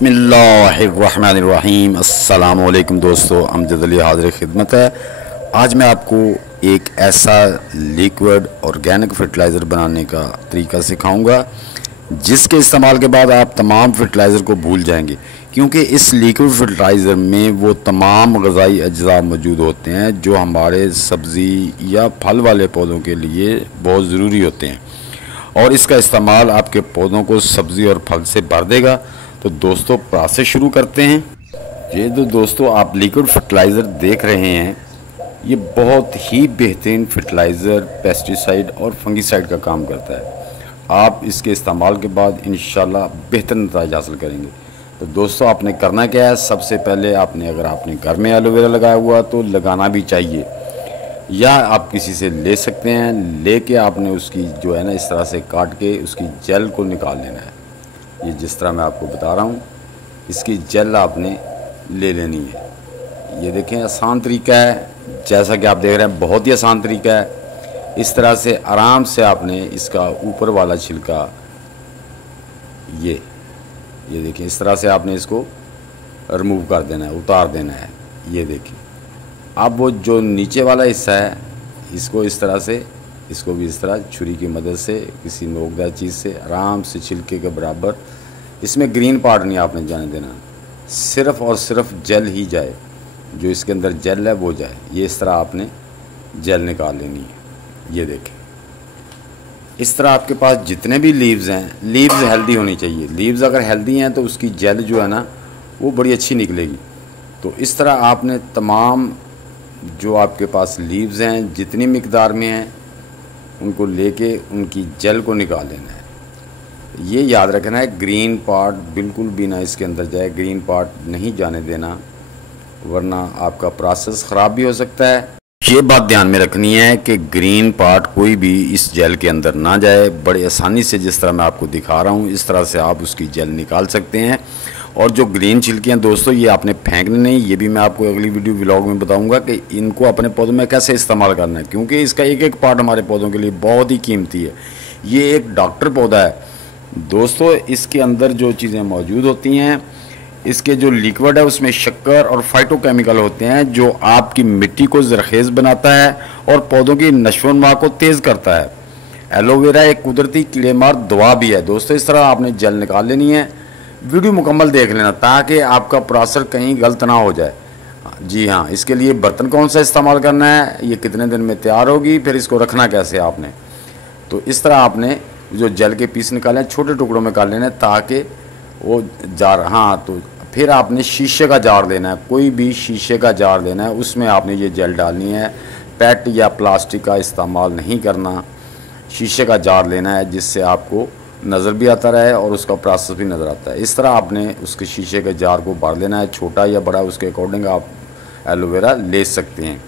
बिस्मिल्लाहिर्रहमानिर्रहीम। अस्सलामुअलैकुम दोस्तों, अमजद अली हाज़िर खिदमत है। आज मैं आपको एक ऐसा लिक्विड ऑर्गेनिक फर्टिलाइज़र बनाने का तरीका सिखाऊंगा जिसके इस्तेमाल के बाद आप तमाम फर्टिलाइज़र को भूल जाएंगे, क्योंकि इस लिक्विड फर्टिलाइज़र में वो तमाम ग़िज़ाई अज्जा मौजूद होते हैं जो हमारे सब्ज़ी या फल वाले पौधों के लिए बहुत ज़रूरी होते हैं, और इसका इस्तेमाल आपके पौधों को सब्ज़ी और फल से भर देगा। तो दोस्तों प्रोसेस शुरू करते हैं। ये जो दोस्तों आप लिक्विड फर्टिलाइज़र देख रहे हैं, ये बहुत ही बेहतरीन फर्टिलाइज़र पेस्टिसाइड और फंगिसाइड का काम करता है। आप इसके इस्तेमाल के बाद इंशाल्लाह बेहतर नतीजा हासिल करेंगे। तो दोस्तों आपने करना क्या है, सबसे पहले अगर आपने घर में एलोवेरा लगाया हुआ तो लगाना भी चाहिए, या आप किसी से ले सकते हैं। लेके आपने उसकी जो है ना इस तरह से काट के उसकी जेल को निकाल लेना है। ये जिस तरह मैं आपको बता रहा हूँ, इसकी जेल आपने ले लेनी है। ये देखें, आसान तरीका है, जैसा कि आप देख रहे हैं बहुत ही आसान तरीका है। इस तरह से आराम से आपने इसका ऊपर वाला छिलका ये देखें, इस तरह से आपने इसको रिमूव कर देना है, उतार देना है। ये देखिए, अब वो जो नीचे वाला हिस्सा है इसको इस तरह से, इसको भी इस तरह छुरी की मदद से किसी नोकदार चीज़ से आराम से छिलके के बराबर, इसमें ग्रीन पार्ट नहीं आपने जाने देना, सिर्फ़ और सिर्फ जेल ही जाए, जो इसके अंदर जेल है वो जाए। ये इस तरह आपने जेल निकाल लेनी है। ये देखें, इस तरह आपके पास जितने भी लीव्स हैं, लीव्स हेल्दी होनी चाहिए। लीव्स अगर हेल्दी हैं तो उसकी जेल जो है ना वो बड़ी अच्छी निकलेगी। तो इस तरह आपने तमाम जो आपके पास लीव्स हैं जितनी मिकदार में हैं उनको लेके उनकी जेल को निकाल लेना है। ये याद रखना है, ग्रीन पार्ट बिल्कुल भी ना इसके अंदर जाए, ग्रीन पार्ट नहीं जाने देना, वरना आपका प्रोसेस ख़राब भी हो सकता है। ये बात ध्यान में रखनी है कि ग्रीन पार्ट कोई भी इस जेल के अंदर ना जाए। बड़ी आसानी से जिस तरह मैं आपको दिखा रहा हूँ इस तरह से आप उसकी जेल निकाल सकते हैं। और जो ग्रीन छिलकियाँ दोस्तों, ये आपने फेंकनी नहीं। ये भी मैं आपको अगली वीडियो व्लॉग में बताऊंगा कि इनको अपने पौधों में कैसे इस्तेमाल करना है, क्योंकि इसका एक एक पार्ट हमारे पौधों के लिए बहुत ही कीमती है। ये एक डॉक्टर पौधा है दोस्तों। इसके अंदर जो चीज़ें मौजूद होती हैं, इसके जो लिक्विड है उसमें शक्कर और फाइटोकेमिकल होते हैं जो आपकी मिट्टी को ज़रखेज़ बनाता है और पौधों की नशोनुमा को तेज़ करता है। एलोवेरा एक कुदरती कीड़ेमार दवा भी है दोस्तों। इस तरह आपने जेल निकाल लेनी है। वीडियो मुकम्मल देख लेना ताकि आपका प्रोसेस कहीं गलत ना हो जाए। जी हाँ, इसके लिए बर्तन कौन सा इस्तेमाल करना है, ये कितने दिन में तैयार होगी, फिर इसको रखना कैसे आपने। तो इस तरह आपने जो जेल के पीस निकाले छोटे टुकड़ों में काट लेना है ताकि वो जार, हाँ तो फिर आपने शीशे का जार लेना है, कोई भी शीशे का जार लेना है, उसमें आपने ये जेल डालनी है। पेट या प्लास्टिक का इस्तेमाल नहीं करना, शीशे का जार लेना है जिससे आपको नज़र भी आता रहे और उसका प्रोसेस भी नज़र आता है। इस तरह आपने उसके शीशे के जार को भर लेना है, छोटा या बड़ा उसके अकॉर्डिंग आप एलोवेरा ले सकते हैं।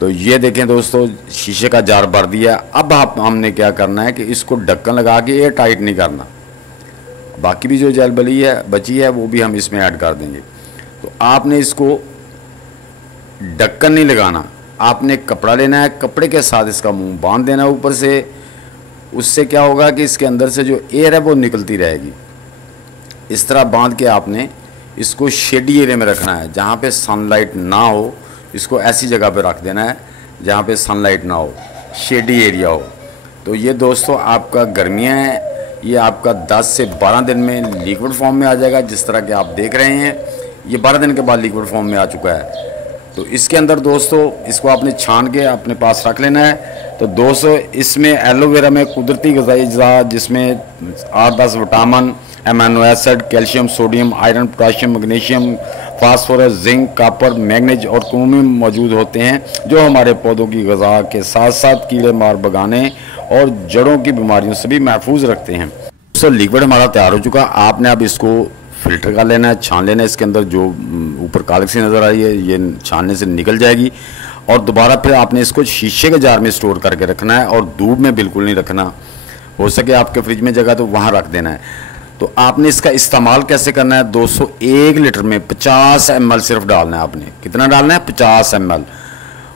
तो ये देखें दोस्तों, शीशे का जार भर दिया। अब हमने क्या करना है कि इसको ढक्कन लगा के ये टाइट नहीं करना, बाकी भी जो जेल बची है वो भी हम इसमें ऐड कर देंगे। तो आपने इसको ढक्कन नहीं लगाना, आपने कपड़ा लेना है, कपड़े के साथ इसका मुंह बांध देना ऊपर से। उससे क्या होगा कि इसके अंदर से जो एयर है वो निकलती रहेगी। इस तरह बांध के आपने इसको शेडी एरिया में रखना है, जहाँ पे सनलाइट ना हो। इसको ऐसी जगह पे रख देना है जहाँ पे सनलाइट ना हो, शेडी एरिया हो। तो ये दोस्तों आपका गर्मियाँ हैं, ये आपका 10 से 12 दिन में लिक्विड फॉर्म में आ जाएगा। जिस तरह के आप देख रहे हैं ये 12 दिन के बाद लिक्विड फॉर्म में आ चुका है। तो इसके अंदर दोस्तों इसको आपने छान के अपने पास रख लेना है। तो दोस्तों इसमें एलोवेरा में कुदरती ग़िज़ाई अज्जा जिसमें 8-10 vitamin, amino acid, calcium, sodium, iron, potassium, magnesium, phosphorus, zinc, copper, manganese और क्रोमियम मौजूद होते हैं जो हमारे पौधों की ग़िज़ा के साथ साथ कीड़े मार भगाने और जड़ों की बीमारियों से भी महफूज रखते हैं। तो लिक्विड हमारा तैयार हो चुका। आपने अब इसको फ़िल्टर कर लेना है, छान लेना है। इसके अंदर जो ऊपर कालिक सी नज़र आ रही है ये छानने से निकल जाएगी। और दोबारा फिर आपने इसको शीशे के जार में स्टोर करके रखना है और धूप में बिल्कुल नहीं रखना। हो सके आपके फ्रिज में जगह तो वहाँ रख देना है। तो आपने इसका इस्तेमाल कैसे करना है दोस्तों, 1 लीटर में 50 ml सिर्फ डालना है। आपने कितना डालना है, 50 ml।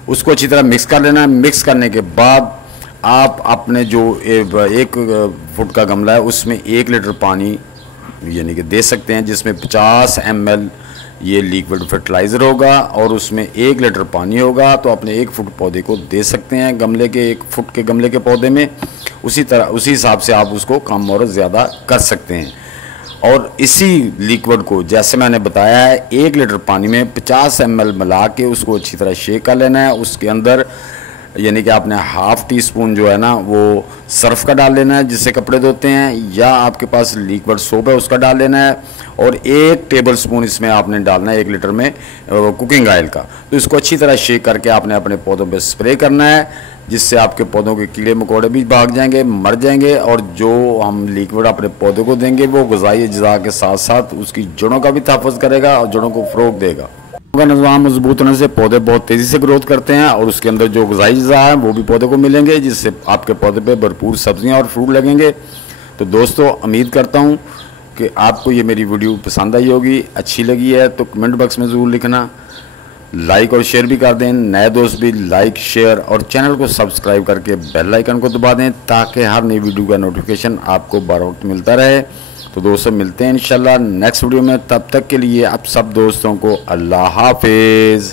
उसको अच्छी तरह मिक्स कर लेना है। मिक्स करने के बाद आप अपने जो 1 फुट का गमला है उसमें 1 लीटर पानी यानी कि दे सकते हैं, जिसमें 50 ml ये लिक्विड फर्टिलाइज़र होगा और उसमें 1 लीटर पानी होगा। तो अपने 1 फुट पौधे को दे सकते हैं, गमले के 1 फुट के गमले के पौधे में। उसी हिसाब से आप उसको कम और ज़्यादा कर सकते हैं। और इसी लिक्विड को जैसे मैंने बताया है 1 लीटर पानी में 50 ml मिला के उसको अच्छी तरह शेक कर लेना है। उसके अंदर यानी कि आपने ½ टी स्पून जो है ना वो सर्फ का डाल लेना है जिससे कपड़े धोते हैं, या आपके पास लिक्विड सोप है उसका डाल लेना है। और 1 टेबल स्पून इसमें आपने डालना है 1 लीटर में कुकिंग ऑयल का। तो इसको अच्छी तरह शेक करके आपने अपने पौधों पे स्प्रे करना है, जिससे आपके पौधों के कीड़े मकोड़े भी भाग जाएंगे, मर जाएंगे। और जो हम लिक्विड अपने पौधों को देंगे वो ग़िज़ाई अज्जा के साथ साथ उसकी जड़ों का भी तहफ़्फ़ुज़ करेगा और जड़ों को फ़रोग़ देगा। का निज़ाम मजबूत होने से पौधे बहुत तेज़ी से ग्रोथ करते हैं और उसके अंदर जो ग़िज़ाई अज्जा है वो भी पौधे को मिलेंगे, जिससे आपके पौधे पे भरपूर सब्जियां और फ्रूट लगेंगे। तो दोस्तों, उम्मीद करता हूं कि आपको ये मेरी वीडियो पसंद आई होगी। अच्छी लगी है तो कमेंट बॉक्स में ज़रूर लिखना, लाइक और शेयर भी कर दें। नए दोस्त भी लाइक, शेयर और चैनल को सब्सक्राइब करके बेल आइकन को दबा दें ताकि हर नई वीडियो का नोटिफिकेशन आपको बर वक्त मिलता रहे। तो दोस्तों, मिलते हैं इंशाल्लाह नेक्स्ट वीडियो में। तब तक के लिए आप सब दोस्तों को अल्लाह हाफिज़।